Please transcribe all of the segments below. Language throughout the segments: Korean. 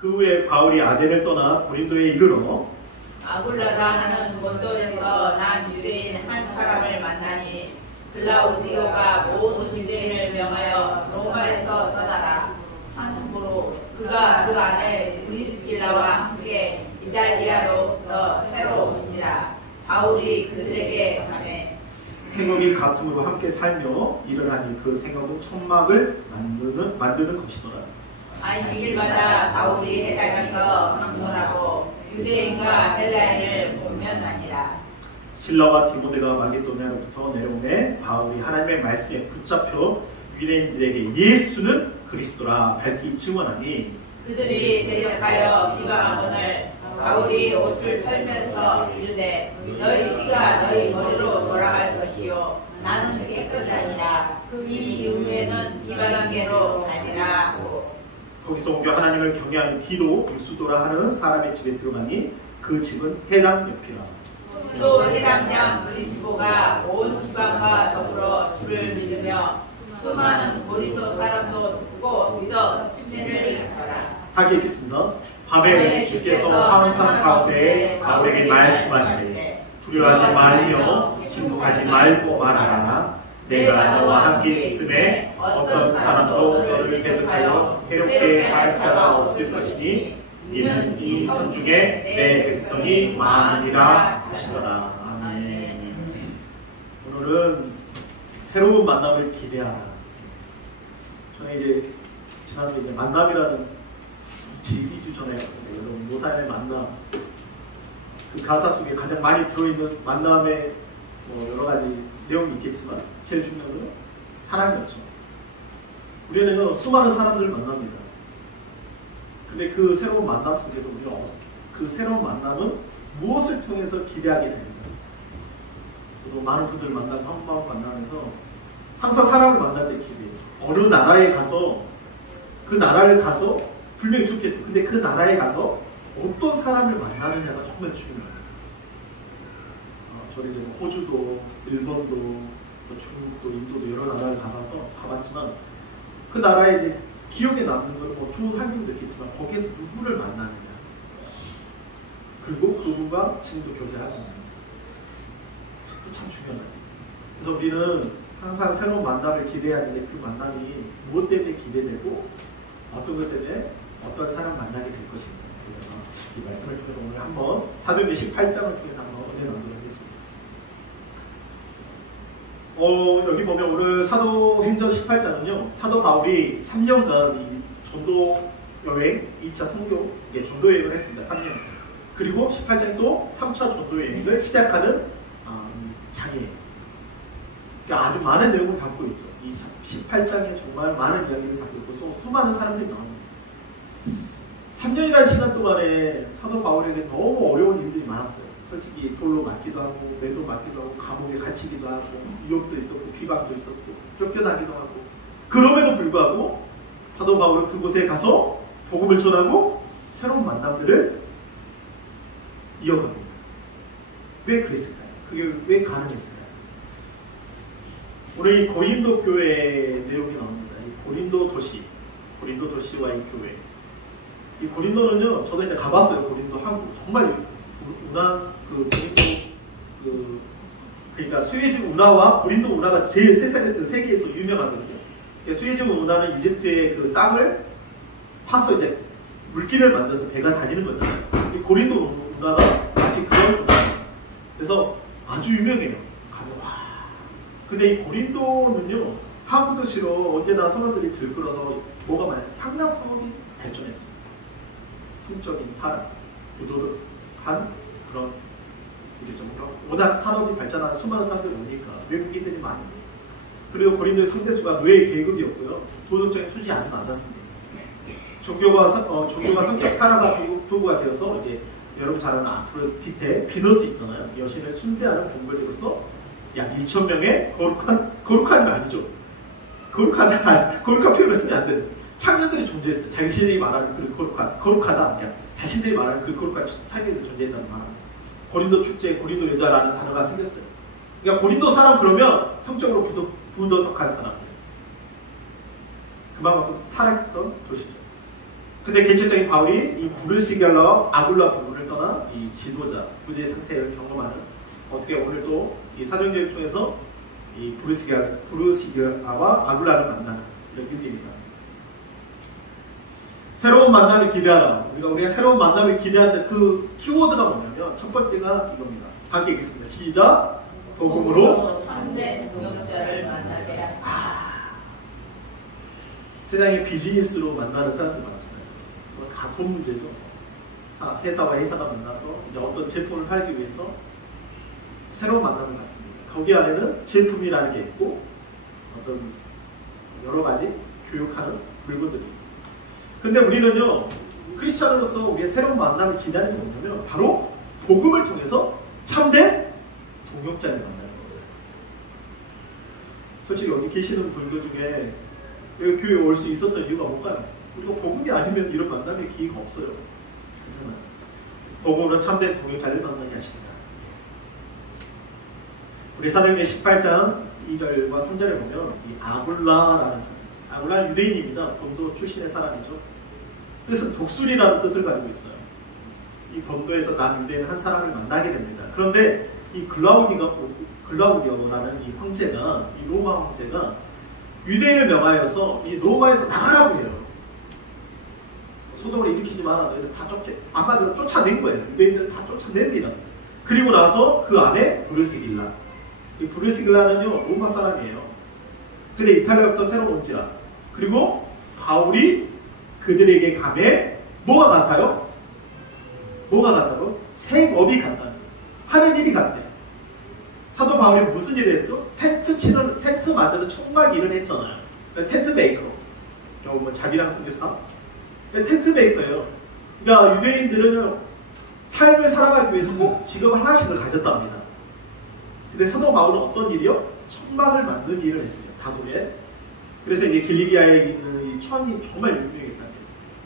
그 후에 바울이 아덴을 떠나 고린도에 이르러 아굴라라 하는 본도에서 난 유대인 한 사람을 만나니 글라우디오가 모든 유대인을 명하여 로마에서 떠나라 하는고로 그가 그 안에 브리스길라와 함께 이달리아로 새로 온지라. 바울이 그들에게 하매 생업이 같음으로 함께 살며 일을 하니 그 생업은 천막을 만드는 것이더라. 안식일마다 바울이 해당에서 방문하고 유대인과 헬라인을 공면하니라. 실라와 디모데가 마게도냐로부터 내려오매 바울이 하나님의 말씀에 붙잡혀 유대인들에게 예수는 그리스도라 밝히 증언하니 그들이 대적하여 비방하거늘 바울이 옷을 털면서 이르되 너희 피가 너희 머리로 돌아갈 것이요 나는 깨끗하니라. 이 이후에는 이방인계로 가니라 하고 거기서 옮겨 하나님을 경외하는 디도 불수도라 하는 사람의 집에 들어가니 그 집은 해당 옆이라. 또 해당장 브리스보가 온 주방과 더불어 주를 믿으며 수많은 고린도 사람도 듣고 믿어 칭찬을 하더라. 하게 있겠습니다. 밤에 주께서 항상 가운데 바울에게 말씀하시되 두려워하지 말며 침묵하지 말고 말하라. 내가 너와 함께 있음에 어떤 사람도 너를 대적하여 해롭게 할 자가 없을 것이니 이는 이 선 중에 내 백성이 많으리라 하시더라. 아멘. 오늘은 새로운 만남을 기대하라. 저는 이제 지난해 이제 만남이라는 2주 전에 여러분 노사연의 만남 그 가사 속에 가장 많이 들어있는 만남의 여러 가지 내용이 있겠지만 제일 중요한 건 사랑이었죠. 우리는 수많은 사람들을 만납니다. 근데 그 새로운 만남 속에서 우리가 그 새로운 만남은 무엇을 통해서 기대하게 됩니다. 많은 분들 만나고 한 번 만나면서 항상 사람을 만날 때 기대해요. 어느 나라에 가서 그 나라를 가서 분명히 좋겠죠. 근데 그 나라에 가서 어떤 사람을 만나느냐가 정말 중요해요. 저희 호주도, 일본도, 중국도, 인도도 여러 나라를 가봤지만 그 나라에 이제 기억에 남는 건 좋은 환경도 있겠지만 거기에서 누구를 만나느냐 그리고 그분과 지금도 교제하느냐 그게 참 중요하다. 그래서 우리는 항상 새로운 만남을 기대하는데 그 만남이 무엇 때문에 기대되고 어떤 것 때문에 어떤 사람 만나게 될 것인가. 그래서 이 말씀을 통해서 오늘 한번 사도행전 18장을 통해서 한번 은혜 나누도록 하겠습니다. 여기 보면 오늘 사도행전 18장은요, 사도 바울이 3년간 이 전도 여행, 2차 선교, 전도 여행을 했습니다. 3년. 그리고 18장이 또 3차 전도 여행을 시작하는 장이에요. 그러니까 아주 많은 내용을 담고 있죠. 이 18장에 정말 많은 이야기를 담고 있고 또 수많은 사람들이 나옵니다. 3년이라는 시간 동안에 사도 바울에게 너무 어려운 일들이 많았어요. 솔직히 돌로 맞기도 하고 매도 맞기도 하고 감옥에 갇히기도 하고 유혹도 있었고 비방도 있었고 쫓겨나기도 하고 그럼에도 불구하고 사도 바울은 그곳에 가서 복음을 전하고 새로운 만남들을 이어갑니다. 왜 그랬을까요? 그게 왜 가능했을까요? 오늘 이 고린도 교회의 내용이 나옵니다. 이 고린도 도시와 이 교회. 이 고린도는요, 저도 이제 가봤어요. 고린도 한국 정말 운하 고린도 그러니까 수에즈 운하와 고린도 운하가 제일 세계에서 유명하거든요. 수에즈 운하는 이집트의 그 땅을 파서 이제 물길을 만들어서 배가 다니는 거잖아요. 이 고린도 운하가 마치 그런 운하예요. 그래서 아주 유명해요. 가면 와. 근데 이 고린도는요, 한국 도시로 언제나 성원들이 들끓어서 뭐가 많아요? 향락 사업이 발전했습니다. 성적인 타락, 부도덕한 그런 일이죠. 워낙 산업이 발전한 수많은 사람들이 오니까 외국인들이 많이. 그리고 고린도의 상대수가 뇌 계급이었고요. 도덕적인 수준이 아주 낮았습니다. 종교가 성격 타락한 도구가 되어서 이제 여러분 잘 아는 아프로디테, 비너스 있잖아요. 여신을 숭배하는 본거지로서 약 2,000명의 거룩한 아니죠. 거룩한 표현을 쓰면 안 돼요. 창녀들이 존재했어요. 자신들이 말하는 그 거룩하다. 그냥 자신들이 말하는 그 거룩한 창녀들이 존재했다는 말합니다. 고린도 축제, 고린도 여자라는 단어가 생겼어요. 그러니까 고린도 사람 그러면 성적으로 부도덕한 사람들. 그만큼 타락했던 도시죠. 근데 개체적인 바울이 이 브루시겔라와 아굴라 부부를 떠나 이 지도자, 부재의 상태를 경험하는 어떻게 오늘 또 이 사도행전을 통해서 이 브루시겔라와 아굴라를 만나는 이런 의미입니다. 새로운 만남을 기대하라. 우리가 새로운 만남을 기대하는 그 키워드가 뭐냐면 첫 번째가 이겁니다. 함께 읽겠습니다. 시작. 복음으로 참된 동역자를 만나게 하시라. 세상에 비즈니스로 만나는 사람들 많잖아요. 다 돈 문제죠. 회사와 회사가 만나서 이제 어떤 제품을 팔기 위해서 새로운 만남을 갖습니다. 거기 안에는 제품이라는 게 있고 어떤 여러 가지 교육하는 물건들이 있고. 근데 우리는요, 크리스찬으로서 우리의 새로운 만남을 기대하는 게 뭐냐면 바로 복음을 통해서 참된 동역자를 만나는 거예요. 솔직히 여기 계시는 분들 중에 여기 교회에 올 수 있었던 이유가 뭘까요? 우리가 복음이 아니면 이런 만남의 기회가 없어요. 그렇잖아요. 복음으로 참된 동역자를 만나게 하십니다. 우리 사도행전 18장 2절과 3절에 보면 이 아굴라라는 사람이 있어요. 아굴라는 유대인입니다. 본도 출신의 사람이죠. 뜻은 독수리라는 뜻을 가지고 있어요. 이 본도에서 난 유대인 한 사람을 만나게 됩니다. 그런데 이 글라우디오라는 이 황제가, 이 로마 황제가 유대인을 명하여서 이 로마에서 나가라고 해요. 소동을 일으키지 마라. 너희들 다 한마디로 쫓아낸 거예요. 유대인들을 다 쫓아냅니다. 그리고 나서 그 안에 브루시길라. 이 브루시길라는요, 로마 사람이에요. 근데 이탈리아부터 새로 온지라. 그리고 바울이 그들에게 감해 뭐가 같아요? 뭐가 같다고? 생업이 같다. 하는 일이 같대. 사도 바울이 무슨 일을 했죠? 텐트 만드는 청막 일을 했잖아요. 텐트 메이커. 뭐 자기랑 선교사. 텐트 메이커예요. 그러니까 유대인들은 삶을 살아가기 위해서 꼭 직업 하나씩을 가졌답니다. 근데 사도 바울은 어떤 일이요? 청막을 만드는 일을 했어요. 다소에. 그래서 이제 길리기아에 있는 이 천이 정말 유명했답니다.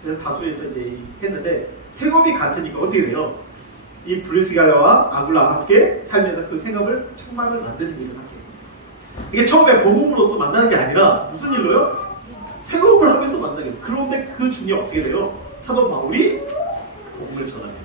그래서 다소에서 이제 했는데 생업이 같으니까 어떻게 돼요? 이 브루시겔라와 아굴라와 함께 살면서 그 생업을 청막을 만드는 일을 하게 됩니다. 이게 처음에 복음으로서 만나는 게 아니라 무슨 일로요? 생업을 하면서 만나게 돼요. 그런데 그 중에 어떻게 돼요? 사도 바울이 복음을 전합니다.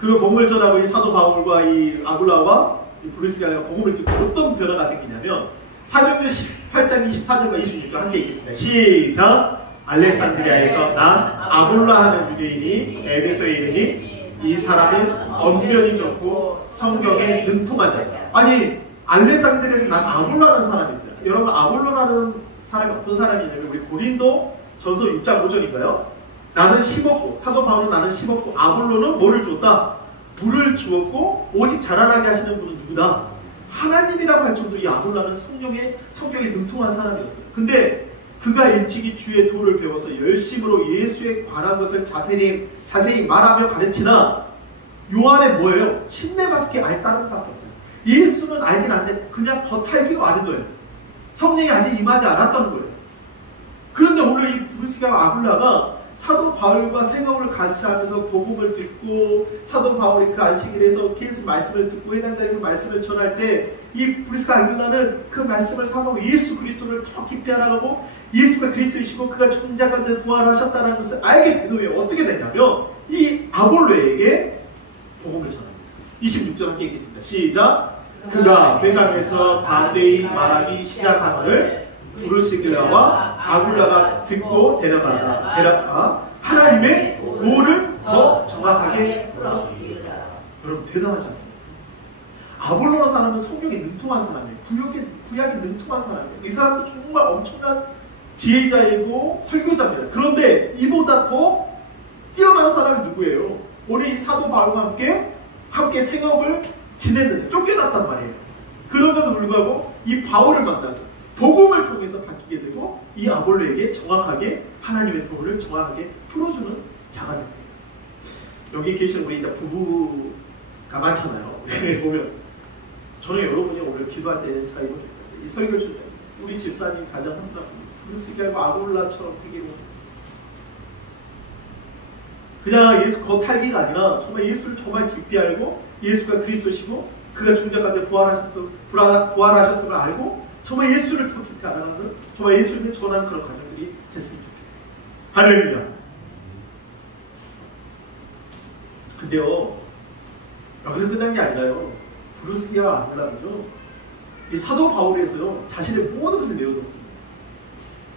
그리고 복음을 전하고 이 사도 바울과 이 아굴라와 이 브루시겔라가 복음을 듣고 어떤 변화가 생기냐면 사도행전 18장 24절과 26절 함께 읽겠습니다. 시작! 알렉산드리아에서 난 아굴라 하는 유대인이 에베소에 이르니 이 사람은 언변이 좋고 성경에 능통한 자. 아니 알렉산드리아에서 난 아굴라라는 사람이 있어요. 여러분 아굴라라는 사람이 어떤 사람이냐면 우리 고린도 전서 6장 5절인가요? 나는 심었고 사도 바울은 나는 심었고 아굴로는 뭐를 주었다? 물을 주었고 오직 자라나게 하시는 분은 누구다? 하나님이라고 할 정도로 이 아굴라는 성경에 능통한 사람이었어요. 근데 그가 일찍이 주의 도를 배워서 열심으로 예수에 관한 것을 자세히 말하며 가르치나 요 안에 뭐예요? 신뢰밖에 아예 다른 것밖에 없어요. 예수는 알긴 안돼 그냥 겉알기로 아는 거예요. 성령이 아직 임하지 않았다는 거예요. 그런데 오늘 이 브루시겔라와 아굴라가 사도 바울과 생업을 같이 하면서 복음을 듣고 사도 바울이 그 안식일에서 계속 말씀을 듣고 회당 자리에서 말씀을 전할 때 이 브루시겔라 아굴라는 그 말씀을 사모하고 예수 그리스도를 더 깊이 알아가고 예수가 그리스도이시고 그가 죽은 자 가운데 부활하셨다는 것을 알게 된 후에 어떻게 되냐면 이 아볼로에게 복음을 전합니다. 26절 함께 읽겠습니다. 시작! 그가 회당에서 담대히 말하기 시작하거늘 브루시겔라와 아굴라가 듣고 데려가 하나님의 도를 더 정확하게 보라. 여러분 대단하지 않습니까? 아볼로라는 사람은 성경에 능통한 사람이에요. 구약에 능통한 사람이에요. 이 사람도 정말 엄청난 지혜자이고 설교자입니다. 그런데 이보다 더 뛰어난 사람이 누구예요? 오늘 이 사도 바울과 함께 생업을 지냈는데 쫓겨났단 말이에요. 그런데도 불구하고 이 바울을 만나고 복음을 통해서 바뀌게 되고 이 아볼로에게 정확하게 하나님의 도를 정확하게 풀어주는 자가 됩니다. 여기 계신 우리 부부가 많잖아요. 보면 저는 여러분이 오늘 기도할 때 제가 이거 이 설교 중에 우리 집사님 가정한다고 브루시겔라와 아굴라처럼 되기로 그냥 예수 겉알기가 아니라 정말 예수를 정말 깊이 알고 예수가 그리스도시고 그가 죽은 가운데 부활하셨음을 알고 정말 예수를 더 깊이 알아가는 정말 예수를 전하는 그런 가정들이 됐으면 좋겠어요. 할렐루야. 근데요, 여기서 끝난 게 아니라요. 브루스기와 아굴라는요, 이 사도 바울에서요, 자신의 모든 것을 내어놓습니다.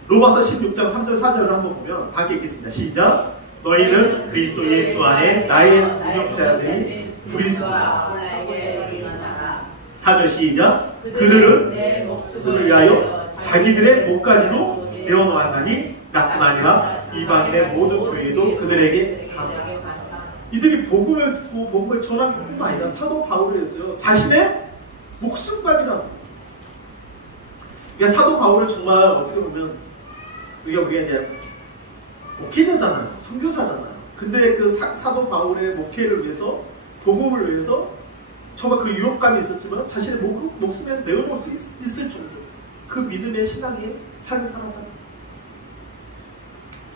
로마서 16장 3절 4절을 한번 보면 함께 읽겠습니다. 시작. 너희는 그리스도 예수 안에 나의 동역자들이 브리스가 4절 시작. 그들은 내 목숨을 위하여 자기들의 목까지도 내어놓았나니 나뿐 아니라 이방인의 모든 교회도 그들에게 감사하라. 이들이 복음을 듣고 복음을 전하는 뿐만 아니라 사도 바울에서요, 자신의 목숨까지라고. 그러니까 사도 바울은 정말 어떻게 보면 우리가 이제 목회자잖아요. 선교사잖아요. 근데 그 사도 바울의 목회를 위해서, 복음을 위해서 정말 그 유혹감이 있었지만 자신의 목숨에 내어놓을 수 있을 정도 그 믿음의 신앙의 삶을 살았다.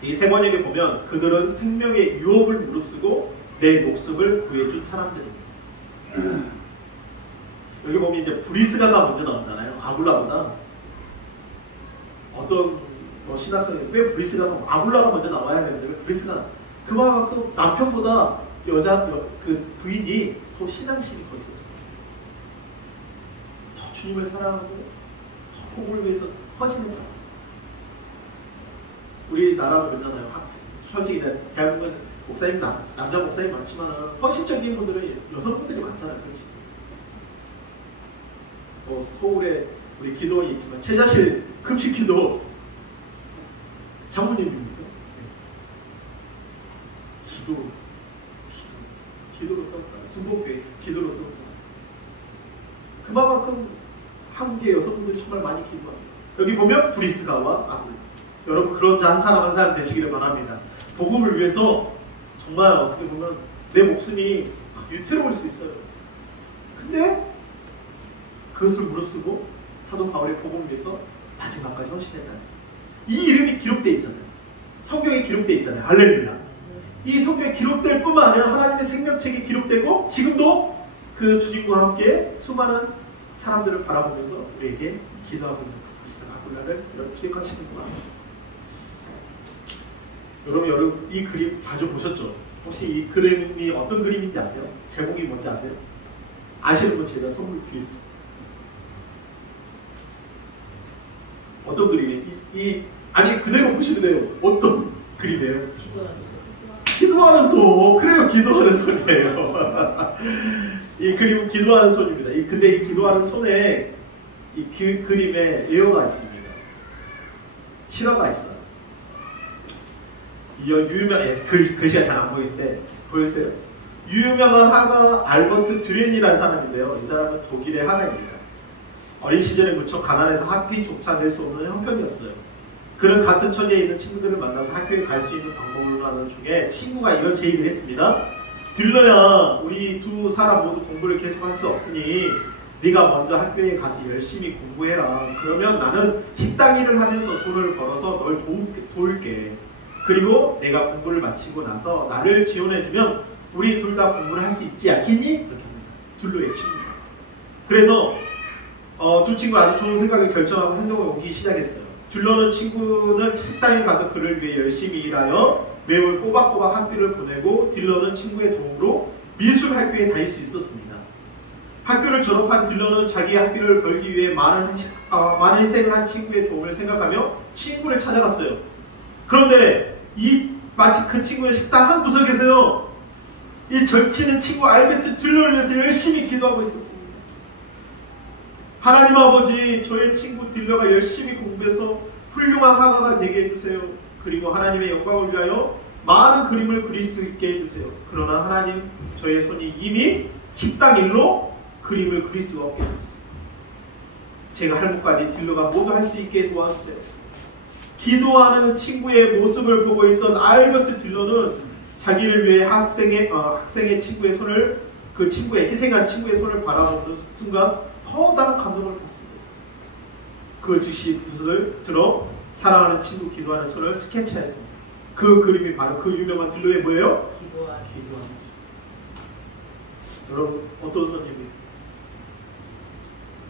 이 세 번역에 보면 그들은 생명의 유업을 무릅쓰고 내 목숨을 구해준 사람들입니다. 여기 보면 이제 브리스가가 먼저 나오잖아요. 아굴라보다. 어떤 신학생이 왜 브리스가가 아굴라가 먼저 나와야 되는데 왜 브리스가 그만큼 남편보다 그 부인이 더 신앙심이 더 있어요. 더 주님을 사랑하고 더 복음을 위해서 헌신했다. 우리나라도 그러잖아요. 솔직히 대한민국은 목사님 남자 목사님 많지만 헌신적인 분들은 여성분들이 많잖아요. 솔직히. 서울에 우리 기도원이 있지만 최자실 금식기도 장모님입니까? 네. 기도로 싸웠잖아요. 순복교회 기도로 싸웠잖아요. 그만큼 한국의 여성분들이 정말 많이 기도합니다. 여기 보면 브리스가와 아굴라. 여러분 그런 한 사람 한 사람 되시기를 바랍니다. 복음을 위해서 정말 어떻게 보면 내 목숨이 위태로울 수 있어요. 근데 그것을 무릅쓰고 사도 바울의 복음을 위해서 마지막까지 헌신했다. 이 이름이 기록되어 있잖아요. 성경에 기록되어 있잖아요. 할렐루야. 이 성경에 기록될 뿐만 아니라 하나님의 생명책이 기록되고 지금도 그 주님과 함께 수많은 사람들을 바라보면서 우리에게 기도하고 있는 그리스도 아굴라를 여러분 기억하시는구나. 여러분 이 그림 자주 보셨죠? 혹시 이 그림이 어떤 그림인지 아세요? 제목이 뭔지 아세요? 아시는 분 제가 선물 드리겠습니다. 어떤 그림이에요? 아니 그대로 보시면 돼요. 어떤 그림이에요? 기도하는 손. 그래요, 기도하는 손이에요. 이 그림은 기도하는 손입니다. 근데 이 기도하는 손에 이 그림에 예어가 있습니다. 실화가 있어요. 글씨가 잘 안 보이는데 보이세요? 유명한 화가 알버트 듀렌이라는 사람인데요. 이 사람은 독일의 화가입니다. 어린 시절에 무척 가난해서 학비 조차 낼 수 없는 형편이었어요. 그는 같은 처지에 있는 친구들을 만나서 학교에 갈 수 있는 방법을 하는 중에 친구가 이런 제의를 했습니다. 딜러야, 우리 두 사람 모두 공부를 계속할 수 없으니 네가 먼저 학교에 가서 열심히 공부해라. 그러면 나는 식당 일을 하면서 돈을 벌어서 널 도울게. 그리고 내가 공부를 마치고 나서 나를 지원해주면 우리 둘 다 공부를 할 수 있지 않겠니? 그렇게 합니다. 딜러의 친구가. 그래서 두 친구가 아주 좋은 생각을 결정하고 행동을 옮기기 시작했어요. 딜러는 친구는 식당에 가서 그를 위해 열심히 일하여 매월 꼬박꼬박 학비를 보내고 딜러는 친구의 도움으로 미술 학교에 다닐 수 있었습니다. 학교를 졸업한 딜러는 자기 학비를 벌기 위해 많은 희생을 한 친구의 도움을 생각하며 친구를 찾아갔어요. 그런데 마치 그 친구의 식당 한 구석에서요, 이 절치는 친구 알베트 딜러를 위해서 열심히 기도하고 있었습니다. 하나님 아버지, 저의 친구 딜러가 열심히 공부해서 훌륭한 화가가 되게 해주세요. 그리고 하나님의 영광을 위하여 많은 그림을 그릴 수 있게 해주세요. 그러나 하나님, 저의 손이 이미 식당 일로 그림을 그릴 수가 없게 되었습니다. 제가 할 것까지 딜러가 모두 할 수 있게 도와주세요. 기도하는 친구의 모습을 보고 있던 알버트 딜러는 자기를 위해 학생의 친구의 손을, 그 친구의 희생한 친구의 손을 바라보는 순간 커다란 감동을 받습니다. 그 즉시 붓을 들어 사랑하는 친구 기도하는 손을 스케치했습니다. 그 그림이 바로 그 유명한 딜러의 뭐예요? 기도하는 손. 여러분 어떤 손님이?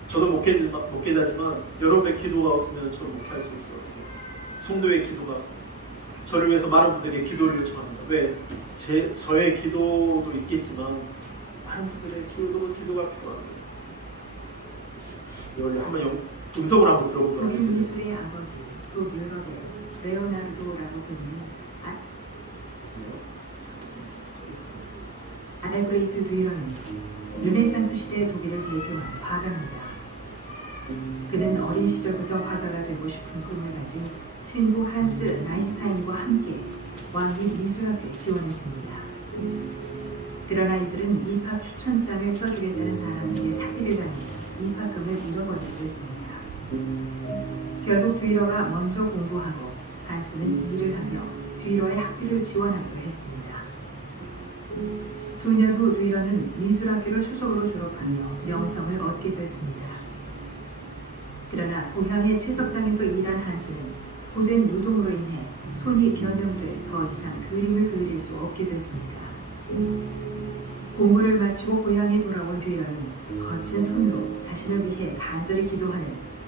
저도 목회자지만 여러분의 기도가 없으면 저는 목회할 수 없어요. 성도의 기도가 저를 위해서 많은 분들이 기도를 요청합니다. 왜? 저의 기도도 있겠지만 많은 분들의 기도가 필요합니다. 이걸 한번 분석을 한번 들어보도록 독일 하겠습니다. 미술의 아버지, 북유럽의 레오나르도라고 불리는 아달브레이트 듀이러는 르네상스 시대 독일을 대표한 화가입니다. 그는 어린 시절부터 화가가 되고 싶은 꿈을 가진 친구 한스 나인스타인과 함께 왕립 미술학교에 지원했습니다. 그러나 이들은 입학 추천장을 써주겠다는 사람에게 사기를 당해 입학금을 잃어버리게 됐습니다. 결국 듀이러가 먼저 공부하고 한스는 일을 하며 듀이러의 학비를 지원하기로 했습니다. 수년 후 듀이러는 미술학교를 수석으로 졸업하며 명성을 얻게 됐습니다. 그러나 고향의 채석장에서 일한 한스는 고된 노동으로 인해 손이 변형돼 더 이상 그림을 그릴 수 없게 됐습니다. 공부를 마치고 고향에 돌아온 듀이러는 거친 손으로 자신을 위해 간절히 기도하는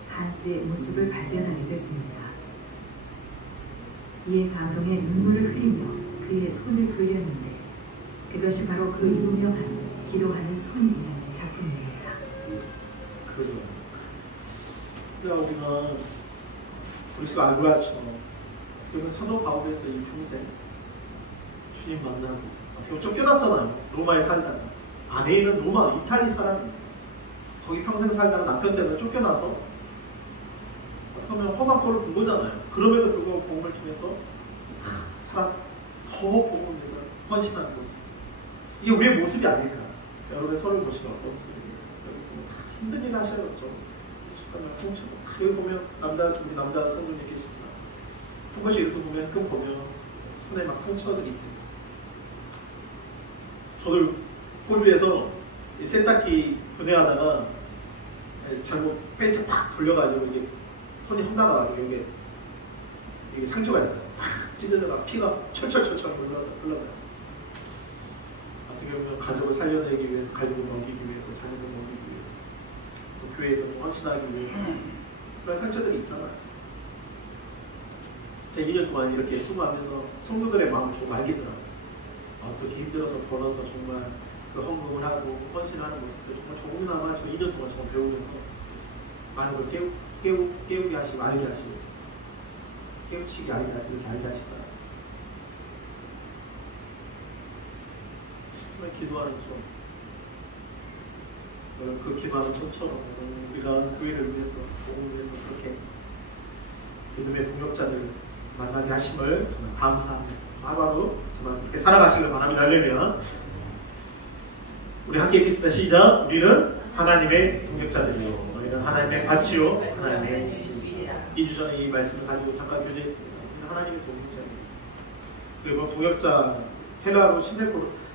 한스의 모습을 발견하게 됐습니다. 이에 감동해 눈물을 흘리며 그의 손을 그렸는데 그것이 바로 그 유명한 기도하는 손이라는 작품입니다. 그러죠. 그러니까 우리는 우리가 알고 있죠. 그러면 사도 바울에서 이 평생 주님 만나고 어떻게 보면 쫓겨났잖아요. 로마에 살다가 아내는 로마 이탈리 사람이 거기 평생 살다가 남편 때문에 쫓겨나서 어쩌면 험한 꼴을 본 거잖아요. 그럼에도 불구하고 복음을 통해서 더 복음을 위해서 헌신하는 모습. 이게 우리의 모습이 아닐까. 여러분의 서를 보시면 어떤 모습입니까? 힘든 일 하셔야죠. 성처럼 여기 보면 우리 남자 성도님 계십니다. 한 번씩 이렇게 보면 손에 막 상처들이 있습니다. 저도 포주에서 세탁기 분해하다가 잘못 벤치 팍 돌려가지고 이게 손이 험나가 여기 상처가 있어요. 팍 찢어져가 피가 철철철철 흘러가요. 어떻게 보면 가족을 살려내기 위해서, 가족을 먹이기 위해서, 자녀를 먹이기 위해서, 또 교회에서 헌신하기 위해서 그런 상처들이 있잖아요. 제가 2년 동안 이렇게 수고하면서 성도들의 마음을 좀 알겠더라고요. 어떻게 힘들어서 벌어서 정말 그 헌금을 하고 헌신하는 모습들 정말 조금이나마 저 2년 동안 정말 배우면서 많은 걸 깨우게 하시고 알게 하시고 깨우치게 이렇게 알게 하시다. 정말 기도하는 손, 그 기도하는 손처럼 우리가 교회를 위해서, 복음을 위해서 그렇게 믿음의 동역자들 만나게 하심을 정말 감사합니다. 하루하루 정말 그렇게 살아가시길 바랍니다. 할렐루야. 우리 함께 읽겠습니다. 시작. 우리는 하나님의 동역자들이요, 너희는 하나님의 밭이요, 하나님의 집이라. 2주 전에 이 말씀을 가지고 잠깐 교제했습니다. 우리는 하나님의 동역자입니다. 그리고 동역자 헬라어로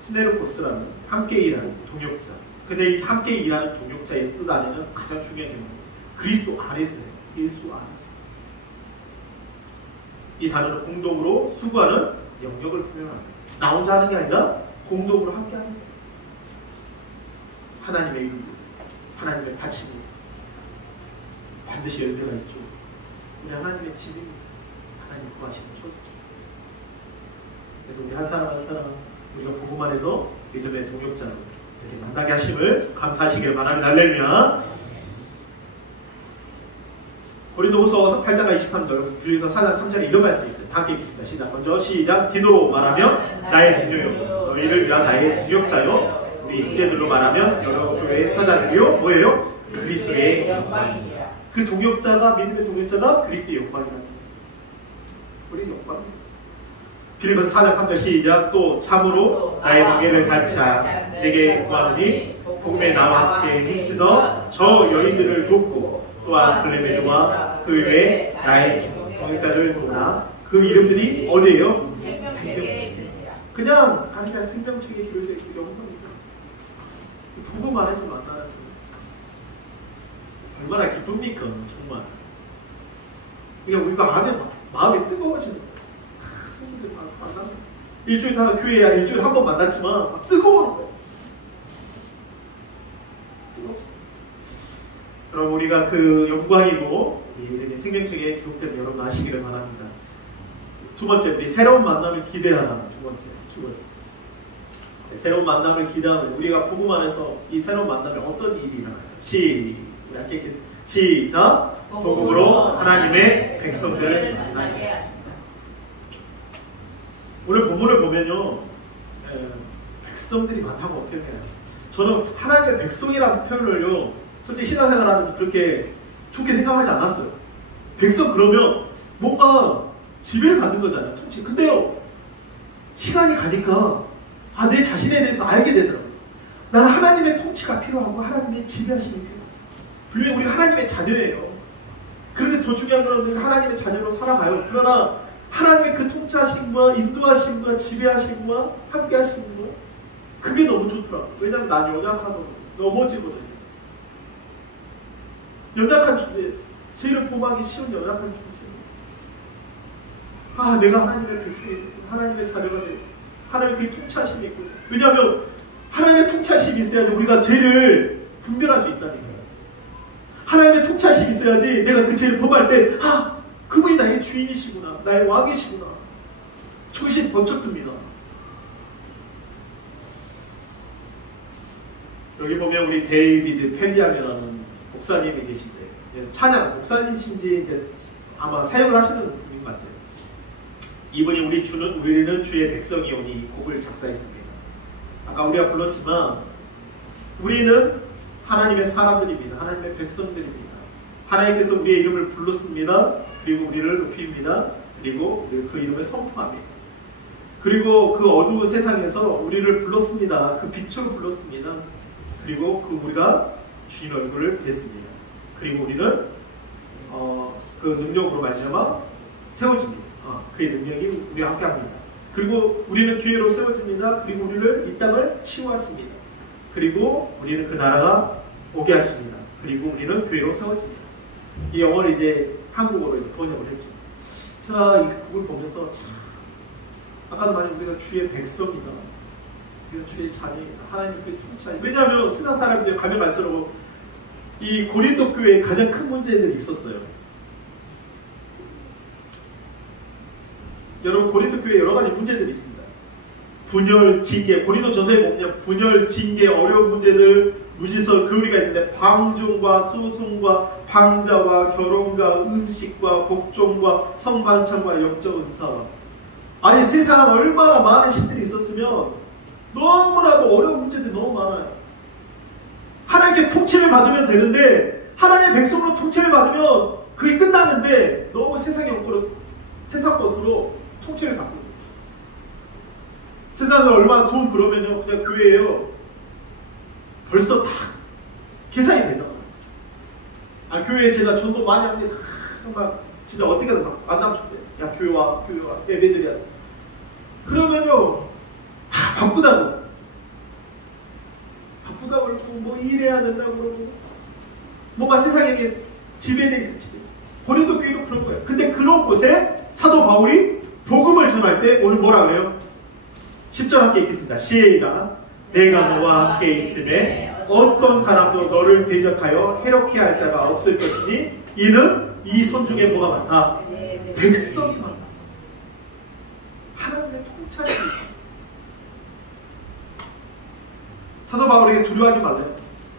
시네로포스라는 함께 일하는 동역자. 근데 이 함께 일하는 동역자의 뜻 안에는 가장 중요한 게 그리스도 안에서예요. 예수 안에서. 이 단어는 공동으로 수고하는 영역을 표현합니다. 나 혼자 하는 게 아니라 공동으로 함께 하는 거예요. 하나님의 이름, 하나님의 밭입니다. 반드시 열매가 있죠. 우리 하나님의 집입니다. 하나님 구하시는 초이죠. 그래서 우리 한 사람 한 사람 우리가 복음 안에서 믿음의 동역자로 이렇게 만나게 하심을 감사하시길 바랍니다. 할렐루야. 고린도후서 8장 23절, 빌립보서 4장 3절에 이런 말씀이 있어요. 다 함께 읽겠습니다. 시작. 먼저 시작. 디도로 말하면 나의 동료요, 너희를 위한 나의 동역자요, 우리 형제들로 말하면 여러 교회의 사자들이요, 뭐예요? 그리스도의 영광이니라. 그 동역자가, 믿음의 동역자가 그리스도의 영광이랍니다. 우리 영광입니다. 빌립보서 4장 3절 시작. 또 참으로 나의 관계를 같이 내게 구하노니 복음에 나와 함께 힘쓰던 저 여인들을 돕고 또한 클레멘과 그 외에 나의 동역자들을 돕나. 그 이름들이 어디예요? 생명책이에요. 그냥 아니라 생명책에 기록되어 있는 영광입니다. 복음 안에서 만나는 거예요. 얼마나 기쁩니까 정말. 그러니까 우리가 안에 마음이 뜨거워지는 거예요. 성도들 만나면 일주일 다 교회에 한 일주일에 한 번 만났지만 막 뜨거워하는 거예요. 뜨겁습니다. 그럼 우리가 그 영광이고 이 이름이 생명책에 기록된 여러분 아시기를 바랍니다. 두 번째, 우리 새로운 만남을 기대하라. 두 번째, 키워드. 새로운 만남을 기대하면 우리가 복음 안에서 이 새로운 만남에 어떤 일이 일어나요? 시작. 복음으로 하나님의 백성들을 만나게 하시사. 오늘 본문을 보면요, 백성들이 많다고 표현해요. 저는 하나님의 백성이라는 표현을요, 솔직히 신앙생활하면서 그렇게 좋게 생각하지 않았어요. 백성 그러면 뭔가 지배를 받는 거잖아요, 통치. 근데요, 시간이 가니까 내 자신에 대해서 알게 되더라고요. 나는 하나님의 통치가 필요하고 하나님의 지배하심이 필요해요. 분명히 우리가 하나님의 자녀예요. 그런데 더 중요한 건 우리가 하나님의 자녀로 살아가요. 그러나 하나님의 그 통치하심과 인도하심과 지배하심과 함께하심과 그게 너무 좋더라고요. 왜냐하면 난 연약하거든요. 넘어지거든요. 연약한 존재, 죄를 범하기 쉬운 연약한 존재. 내가 하나님의 백성이 되고 하나님의 자녀가 되고 하나님의 그 통치하심이 있고. 왜냐하면 하나님의 통치하심이 있어야지 우리가 죄를 분별할 수 있다니까요. 하나님의 통치하심이 있어야지 내가 그 죄를 범할 때 그분이 나의 주인이시구나, 나의 왕이시구나, 정신 번쩍 듭니다. 여기 보면 우리 데이비드 펠리안이라는 목사님이 계신데, 찬양 목사님이신지 이제 아마 사역을 하시는 분인 것 같아요. 이분이 우리는 주의 백성이오니 이 곡을 작사했습니다. 아까 우리가 불렀지만 우리는 하나님의 사람들입니다. 하나님의 백성들입니다. 하나님께서 우리의 이름을 불렀습니다. 그리고 우리를 높입니다. 그리고 그 이름을 선포합니다. 그리고 그 어두운 세상에서 우리를 불렀습니다. 그 빛으로 불렀습니다. 그리고 우리가 주인 얼굴을 뵀습니다. 그리고 우리는 그 능력으로 말미암아 세워집니다. 그의 능력이 우리와 함께합니다. 그리고 우리는 교회로 세워집니다. 그리고 우리를 이 땅을 치유하십니다. 그리고 우리는 그 나라가 오게 하십니다. 그리고 우리는 교회로 세워집니다. 이 영어를 이제 한국어로 번역을 했죠. 제가 이 곡을 보면서 아까도 말한 우리가 주의 백성이다. 우리가 주의 자녀이다. 하나님의 통치하니. 왜냐하면 세상 사람들이 가면 갈수록 이 고린도 교회에 가장 큰 문제들이 있었어요. 여러분, 고린도 교회에 여러 가지 문제들이 있습니다. 분열, 징계, 고린도 전서에 보면 분열, 징계, 어려운 문제들, 무지서, 교리가 있는데 방종과 수송과 방자와 결혼과 음식과 복종과 성반찬과 영적 은사. 아니, 세상에 얼마나 많은 신들이 있었으면 너무나도 어려운 문제들이 너무 많아요. 하나님께 통치를 받으면 되는데 하나님의 백성으로 통치를 받으면 그게 끝나는데 너무 세상 것으로 통치를 받고 세상에 얼마나 돈 벌으면요 그냥 교회에요 벌써 다 계산이 되잖아요. 교회에 제가 전도 많이 합니다. 막 진짜 어떻게든 막 만나면 좋대. 야 교회와 예배드려야 돼. 그러면요 바쁘다고 그러고 뭐 일해야 된다고 그러고 뭔가 세상에게 지배돼 있어. 고린도 교회도 그런 거예요. 근데 그런 곳에 사도 바울이 복음을 전할 때 오늘 뭐라 그래요? 10절 함께 읽겠습니다. 시작. 내가 너와 함께 있음에 어떤 사람도 너를 대적하여 해롭게 할 자가 없을 것이니 이는 이 선 중에 뭐가 많다? 백성이 많다. 하나님의 통찰이 있다. 사도 바울에게 두려워하지 말래요.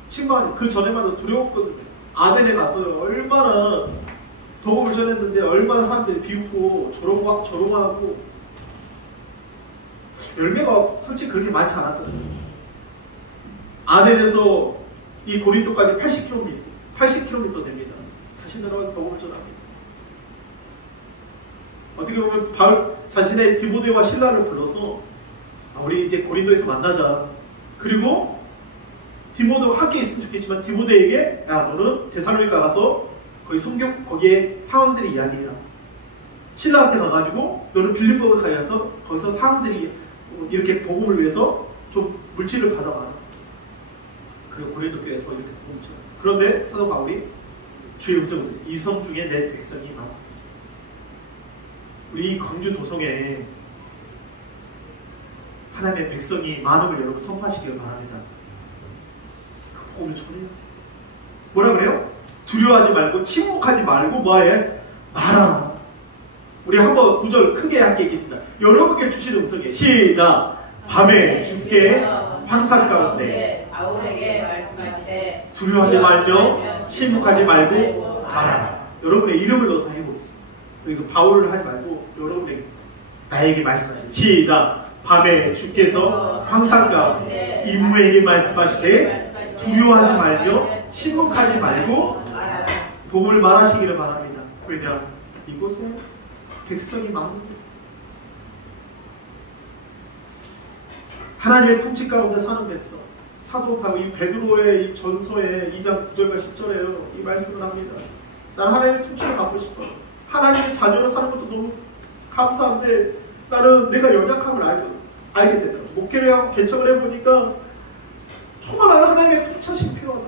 친구하니 그 전에만 해도 두려웠거든요. 아덴에 가서 얼마나 복음을 전했는데 얼마나 사람들이 비웃고 조롱하고 열매가 솔직히 그렇게 많지 않았거든요. 아덴에서 이 고린도까지 80km 됩니다. 다시 내려가서 복음을 전합니다. 어떻게 보면 바울 자신의 디모데와 실라를 불러서 우리 이제 고린도에서 만나자. 그리고 디모데와 함께 있으면 좋겠지만 디모데에게 야 너는 데살로니가 가서 거기에 상황들이 이야기해라. 신라한테 가가지고 너는 빌립보에 가서 거기서 상황들이 이렇게 복음을 위해서 좀 물질을 받아가라. 그리고 고린도 교회에서 이렇게 복음을 전해. 그런데 사도 바울이 주의 음성을 듣지. 이 성 중에 내 백성이 많아. 우리 광주 도성에 하나님의 백성이 많음을 여러분 선포하시기를 바랍니다. 그 복음을 전해요. 뭐라 그래요? 두려워하지 말고 침묵하지 말고 뭐해? 말하라. 우리 한번 구절 크게 함께 읽겠습니다. 여러분께 주시는 음성이에요. 시작. 밤에 주께 황상 가운데 바울에게 말씀하시되 두려워하지 말며 침묵하지 말고 말하라. 여러분의 이름을 넣어서 해보겠습니다. 여기서 바울을 하지 말고 여러분의 나에게 말씀하시는 시작. 밤에 주께서 황상 가운데 임무에게 말씀하시되 두려워하지 말며 침묵하지 말고 복을 말하시기를 바랍니다. 왜냐? 이곳에 백성이 많은데 하나님의 통치 가운데 사는 백성. 사도 바울 이 베드로의 이 전서의 2장 9절과 10절에요. 이 말씀을 합니다. 나는 하나님의 통치를 받고 싶어. 하나님의 자녀로 사는 것도 너무 감사한데 나는 내가 연약함을 알게 되더라고요. 목회를 하고 개척을 해보니까 정말 나는 하나님의 통치하심이 필요하다.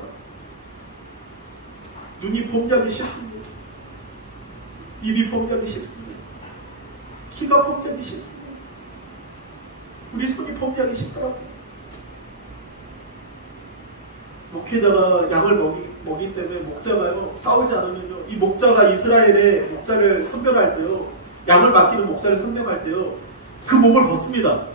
눈이 범죄하기 쉽습니다. 입이 범죄하기 쉽습니다. 키가 범죄하기 쉽습니다. 우리 손이 범죄하기 쉽더라고요. 목회자가 양을 먹이기 때문에 목자가요 싸우지 않으면요 이 목자가 이스라엘의 목자를 선별할 때요 양을 맡기는 목자를 선별할 때요 그 몸을 벗습니다.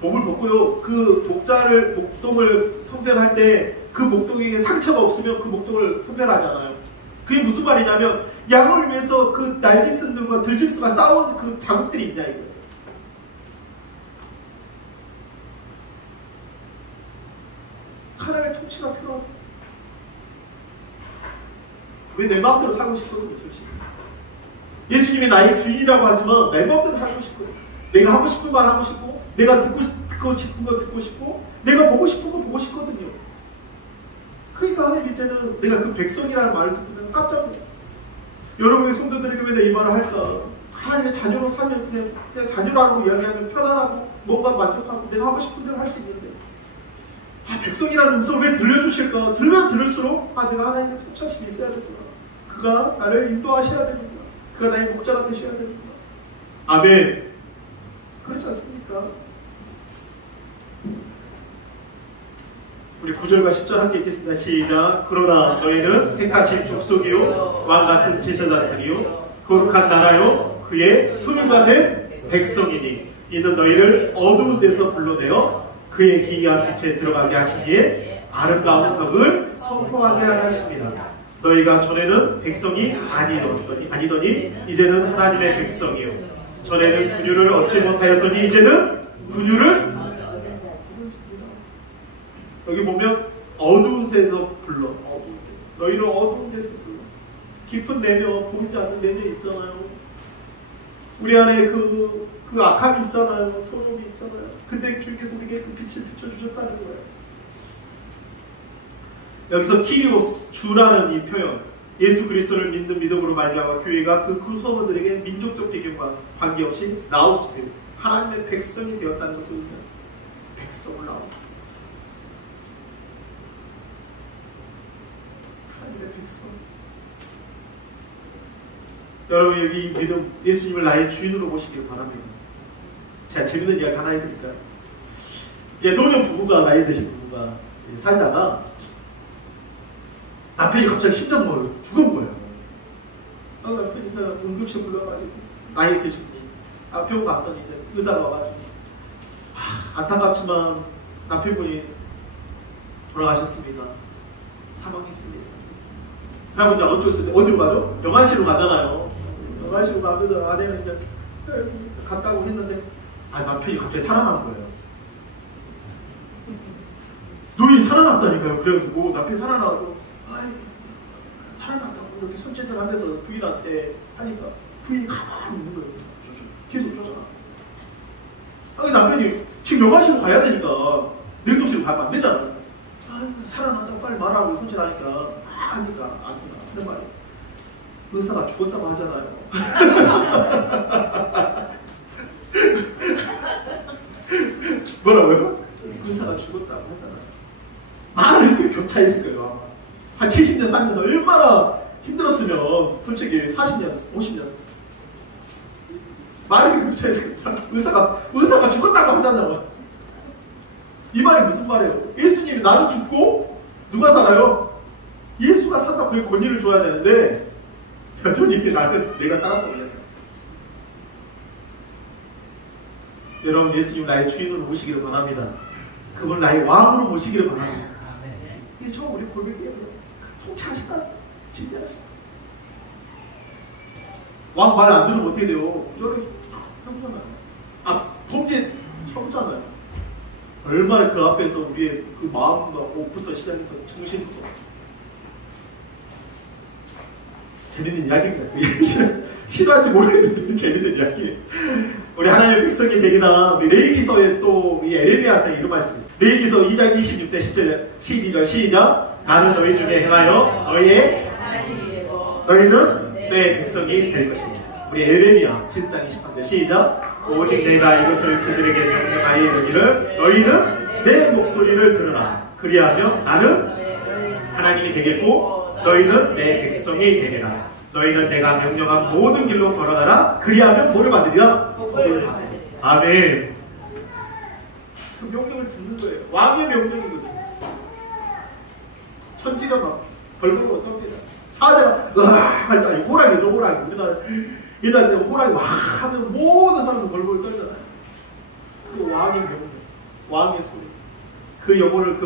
몸을 벗고요 그 목동을 선별할 때 그 목동에게 상처가 없으면 그 목동을 선별하잖아요. 그게 무슨 말이냐면 양을 위해서 그 날짐승들과 들짐승과 싸운 그 자국들이 있냐 이거예요. 하나님의 통치가 필요하다. 왜 내 마음대로 살고 싶거든요, 솔직히. 예수님이 나의 주인이라고 하지만 내 마음대로 살고 싶거든요. 내가 하고 싶은 말 하고 싶고, 내가 듣고 싶은 거 듣고 싶고, 내가 보고 싶은 거 보고 싶거든요. 그러니까 하나님 이제는 내가 그 백성이라는 말을 듣고 내가 깜짝 놀라요. 여러분의 성도들에게 왜 내 이 말을 할까? 하나님의 자녀로 살면 그냥 자녀라고 이야기하면 편안하고 뭔가 만족하고 내가 하고 싶은 대로 할 수 있는데 백성이라는 음성을 왜 들려주실까? 들면 들을수록 내가 하나님의 통치하심이 있어야 되구나. 그가 나를 인도하셔야 되는구나. 그가 나의 목자가 되셔야 되는구나. 아멘. 그렇지 않습니까? 우리 9절과 10절 함께 읽겠습니다. 시작. 그러나 너희는 택하신 족속이요 왕같은 제사장들이요 거룩한 나라요 그의 소유가 된 백성이니 이는 너희를 어두운 데서 불러내어 그의 기이한 빛에 들어가게 하시기에 아름다운 덕을 선포하게 하십니다. 너희가 전에는 백성이 아니더니 이제는 하나님의 백성이요 전에는 군유를 얻지 못하였더니 이제는 군유를 여기 보면 어두운 데서 불러. 어두운 데서. 너희를 어두운 데서 불러. 깊은 내면 보이지 않는 내면 있잖아요. 우리 안에 그 악함이 있잖아요. 토종이 있잖아요. 근데 주님께서 우리에게 그 빛을 비춰주셨다는 거예요. 여기서 키리오스, 주라는 이 표현, 예수 그리스도를 믿는 믿음으로 말미암아 교회가 그 구성원들에게 민족적 배경과 관계없이 나우스, 하나님의 백성이 되었다는 것을 보면 백성을 나우스. 하나님의 백성. 여러분 여기 믿음, 예수님을 나의 주인으로 모시길 바랍니다. 제가 재밌는 이야기 하나 해드릴까요? 노년 부부가, 나이 드신 부부가 살다가 남편이 갑자기 심장마비로 죽은 거예요. 남편이 응급실 불러가지고 나이 드신 분이 병원 갔더니 이제 의사가 와가지고 안타깝지만 남편분이 돌아가셨습니다. 사망했습니다. 그러고 이제 어쩔 수 없이 어디로 가죠? 영안실로 가잖아요. 영안실로 가면서 아내는 이제 갔다고 했는데 남편이 갑자기 살아난 거예요. 너희 살아났다니까요. 그래가지고 남편이 살아나고 살아났다고 이렇게 손짓을 하면서 부인한테 하니까 부인이 가만히 있는 거예요. 계속 쫓아가. 남편이 지금 영안실로 가야 되니까 냉동실로 가면 안 되잖아요. 살아났다고 빨리 말하고 손짓하니까 하니까 아니구나. 그런 말이 의사가 죽었다고 하잖아요. 뭐라고요? 의사가 죽었다고 하잖아요. 많은 그 교차했을 거예요. 한 70년 살면서 얼마나 힘들었으면 솔직히 40년, 50년 많은 교차했을 거예요. 의사가 죽었다고 하잖아요. 이 말이 무슨 말이에요? 예수님이 나는 죽고 누가 살아요? 예수가 산다. 그의 권위를 줘야 되는데 여전히 내가 살았다고 해요. 여러분 예수님 나의 주인으로 모시기를 바랍니다. 그분 나의 왕으로 모시기를 바랍니다. 이게 처음 우리 고백이에요. 통치하신다. 진리하신다. 왕 말 안 들으면 어떻게 돼요? 저를 형잖아요. 범죄 형잖아요. 얼마나 그 앞에서 우리의 그 마음과 옷부터 시작해서 정신부터 재밌는 이야기입니다. 싫어할지 모르겠는데 재밌는 이야기예요. 우리 하나님의 백성이 되기나 우리 레위기서에 또 이 에레미야서에 이런 말씀이 있어요. 레위기서 2장 26절 12절 시작. 나는 너희 중에 행하여 너희는 내 백성이 될 것이니. 우리 에레미야 7장 23절 시작. 오직 내가 이것을 그들에게 명령하여 이르기를 너희는 내 목소리를 들으라. 그리하면 나는 하나님이 되겠고 너희는 내 백성이 되리라. 너희는 내가 명령한 모든 길로 걸어가라. 그리하면 뭐를 받으리라? 복을 받으리라. 아멘. 그 명령을 듣는 거예요. 왕의 명령이거든요. 천지가 막 벌벌 떠옵니다. 사자가 으아 할 때 아니 호랑이죠. 호랑이. 이날 때 호랑이 와 하면 모든 사람들 벌벌 떨잖아요. 그 왕의 명령, 왕의 소리, 그 영혼을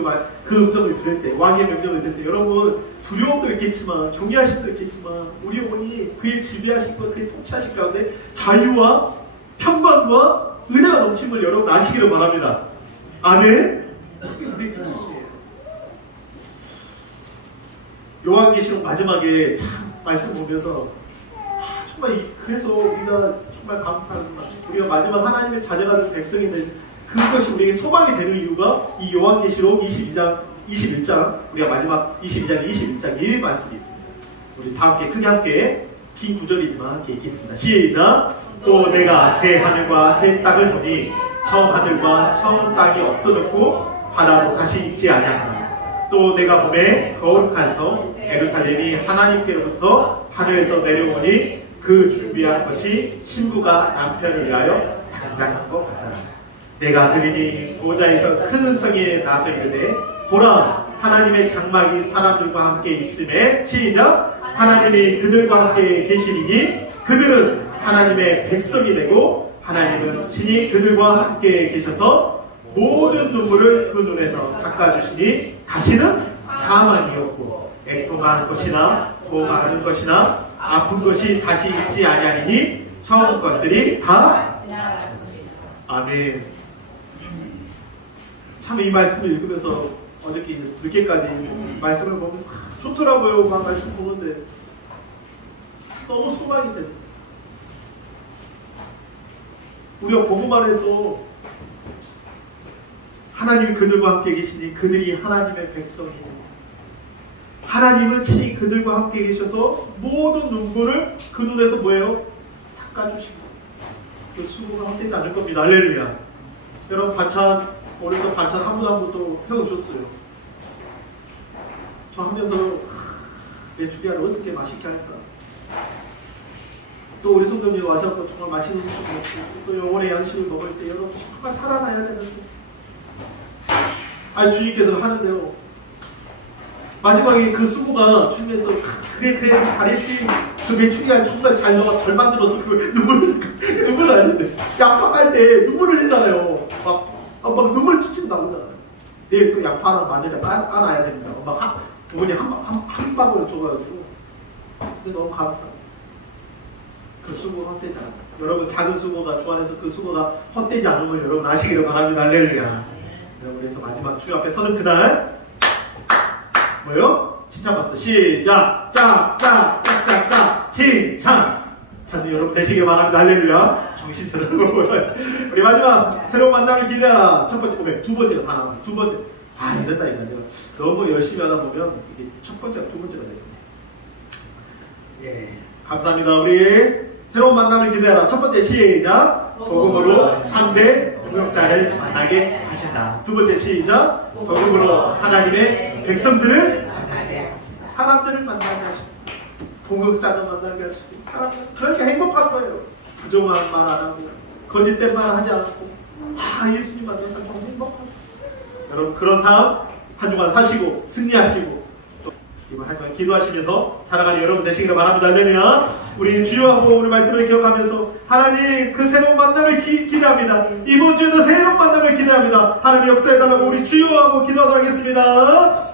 그 음성을 들을 때, 왕의 명령을 들을 때 여러분 두려움도 있겠지만 경외하심도 있겠지만 우리 영혼이 그의 지배하심과 그의 통치하심 가운데 자유와 평강과 은혜가 넘침을 여러분 아시기를 바랍니다. 아멘. 그게 우리의 믿음이에요. 요한계시록 마지막에 참 말씀 보면서 정말 그래서 우리가 정말 감사합니다. 우리가 마지막 하나님의 자녀가 된 백성이 된 그것이 우리에게 소망이 되는 이유가 이 요한계시록 21장 우리가 마지막 22장 21장에 말씀이 있습니다. 우리 다 함께 크게 함께 긴 구절이지만 함께 읽겠습니다. 시작. 또 내가 새 하늘과 새 땅을 보니 처음 하늘과 처음 땅이 없어졌고 바다도 다시 있지 아니하더라. 또 내가 보매 거룩한 성 예루살렘이 하나님께로부터 하늘에서 내려오니 그 준비한 것이 신부가 남편을 위하여 당장한 것 같더라. 내가 들으니 보좌에서 큰 음성이 나서 이르되 보라 하나님의 장막이 사람들과 함께 있음에 시작. 하나님이 그들과 함께 계시리니 그들은 하나님의 백성이 되고 하나님은 친히 그들과 함께 계셔서 모든 눈물을 그 눈에서 닦아주시니 다시는 사망이 없고 애통한 것이나 고마하는 것이나 아픈 것이 다시 있지 아니하리니 처음 것들이 다 지나갔습니다. 아멘. 참 이 말씀을 읽으면서 어저께 늦게까지 말씀을 보면서 좋더라고요. 막 말씀 보는데 너무 소망이 됩니다. 우리가 복음 안에서 하나님이 그들과 함께 계시니 그들이 하나님의 백성이 됩니다. 하나님은 친히 그들과 함께 계셔서 모든 눈물을 그 눈에서 뭐예요? 닦아주시고 그 수고가 헛되지 않을 겁니다. 할렐루야. 여러분 반찬 오늘도 반찬 한 분 한 분도 해오셨어요. 저 하면서 메추리알을 어떻게 맛있게 할까? 또 우리 성도님이 와서 정말 맛있는 음식 먹고 또 영혼의 양식을 먹을 때 여러분 정말 살아나야 되는데 아니 주님께서 하는데요. 마지막에 그 수고가 주님께서 그래 잘했지. 그 메추리알 정말 잘 만들었어. 그 눈물 아닌데 약파할 때 눈물 흘리잖아요. 막 눈물 찌찌 나오잖아요. 내일 또 약파 하나 마늘에 빠놔야 됩니다. 막 부모님 한 방울 줘가지고 근데 너무 감사해요. 그 수고가 헛되지 않아요. 여러분 작은 수고가 주 안에서 그 수고가 헛되지 않은 걸 여러분 아시기를 바랍니다. 할렐루야. 여러분 그래서 마지막 주 앞에 서는 그날 뭐요? 칭찬 박수 시작. 짝짝짝짝짝 칭찬 하는 여러분 되시길 바랍니다. 할렐루야. 정신차리고 우리 마지막 새로운 만남을 기대하라. 첫 번째 두 번째가 다 나와요. 두 번째 이랬다 이거 내가 너무 열심히 하다 보면 이게 첫 번째가 두 번째가 되거든요. 예, 감사합니다. 우리 새로운 만남을 기대하라. 첫 번째 시작. 복음으로 3대 동역자를 만나게 하신다. 두 번째 시작. 복음으로 하나님의 백성들을 만나게 하신다. 사람들을 만나게 하신다. 동역자를 만나게 하시고 사람들 그렇게 행복한 거예요. 부정한 말 안 하고 거짓된 말 하지 않고 예수님 만나서 정말 행복하고 여러분 그런 삶 한 주간 사시고 승리하시고 기도하시면서 살아가는 여러분 되시기를 바랍니다. 할렐루야. 우리 주여하고 우리 말씀을 기억하면서 하나님 그 새로운 만남을 기대합니다. 이번 주에도 새로운 만남을 기대합니다. 하나님 역사해달라고 우리 주여하고 기도하도록 하겠습니다.